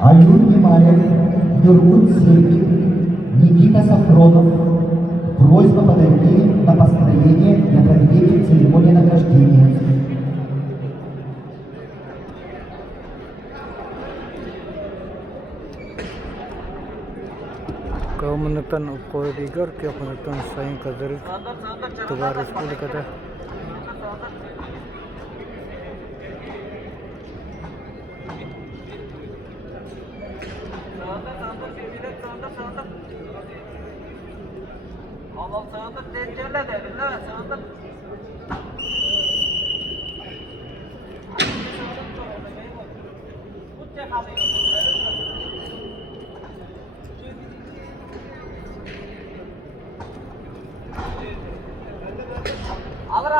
Аюр Немаев, Нургут Сергей, Никита Сафронов. Просьба подойти на построение для проведения церемонии награждения. Kemenangan Koidigar, kemenangan Saint Kazari, Tugar Respublikada. Allah sağlık tehlikeli de sağlık. Alır.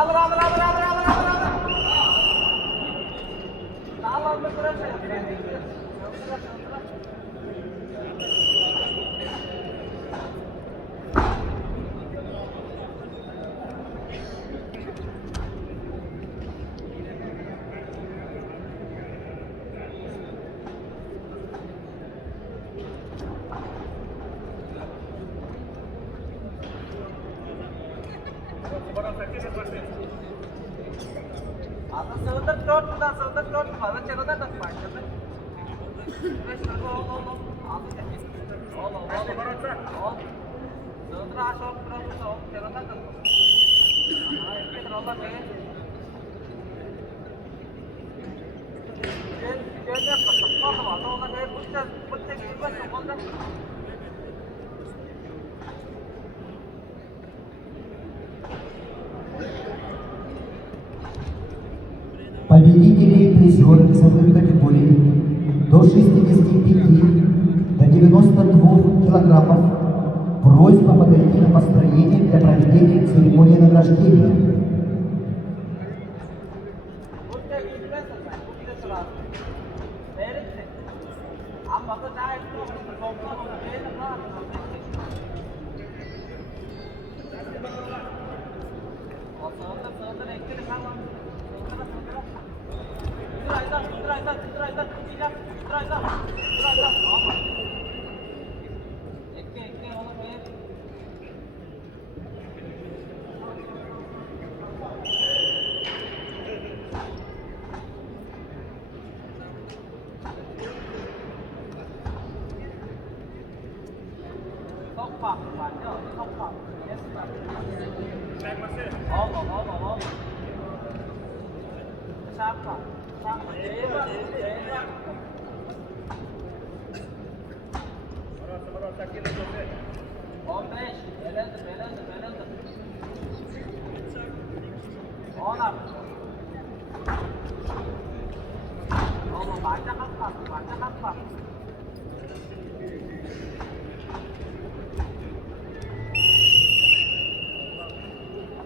Sağlam bir süreç. आता सगळं टोट मला चेहरा दाखव पाहिजे Победители и призеры весовых категорий до 65 до 92 килограммов. Просьба подойти на построение для проведения церемонии награждения.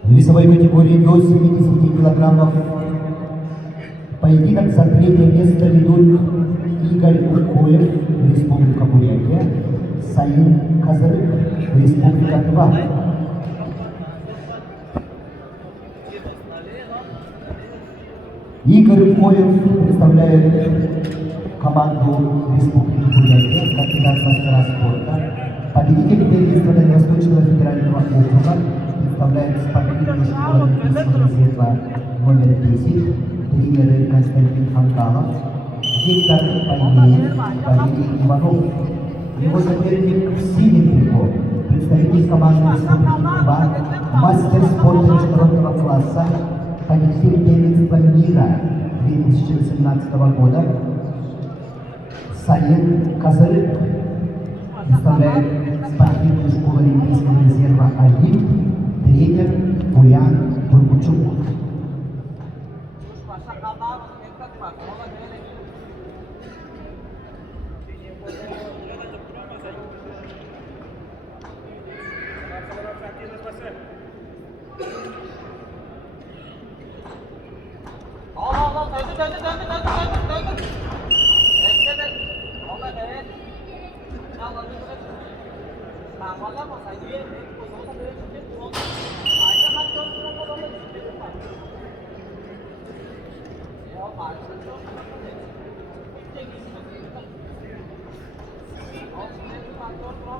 В весовой категории до 70 килограммов поединок за третье место ведут Игорь Укоев, Республика Бурятия, Саин Казарык, Республика Тыва. Игорь Укоев представляет команду Республики Бурятия, кандидат в мастера спорта, победитель первенства Дальневосточного федерального округа, представляет спортивную школу Олимпийского резерва номер 10, тренеры Константин Ханкалов, Виктор Поймеев, Валерий Иванов. Его соперник в синем трико, представитель команды Республики Тыва, мастер спорта международного класса, победитель первенства мира 2018 года, Саин Казарык, представляет спортивную школу Олимпийского резерва «Олимп», тренер Буян Бургучук.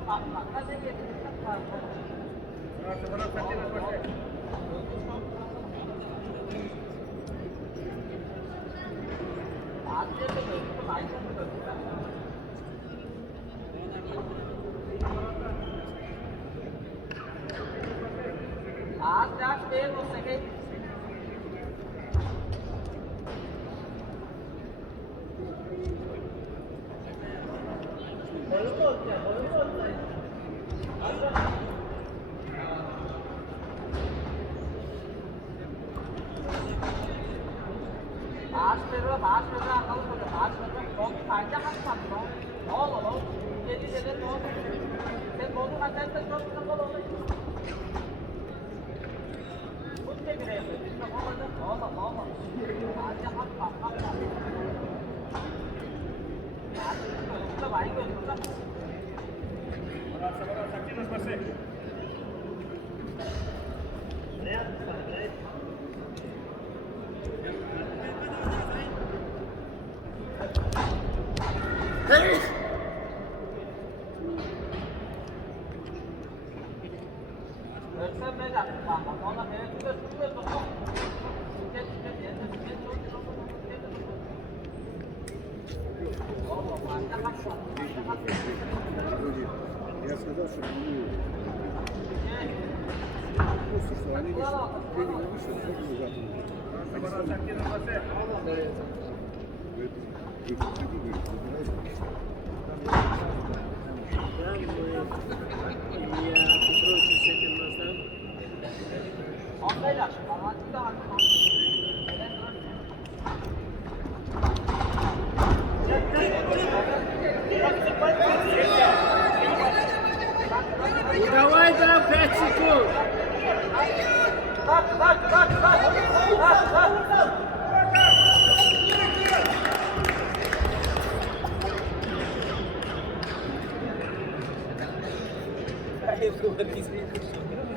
Just wait 1 second. Я сказал, что просто что они не вышли, Давай, да, 5 секунд.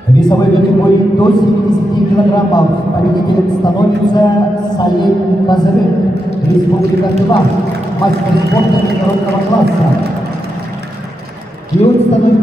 Весовой категории до 70 килограммов победителем становится Саид Казырык, Республика Тыва, мастер спорта международного класса. И он становится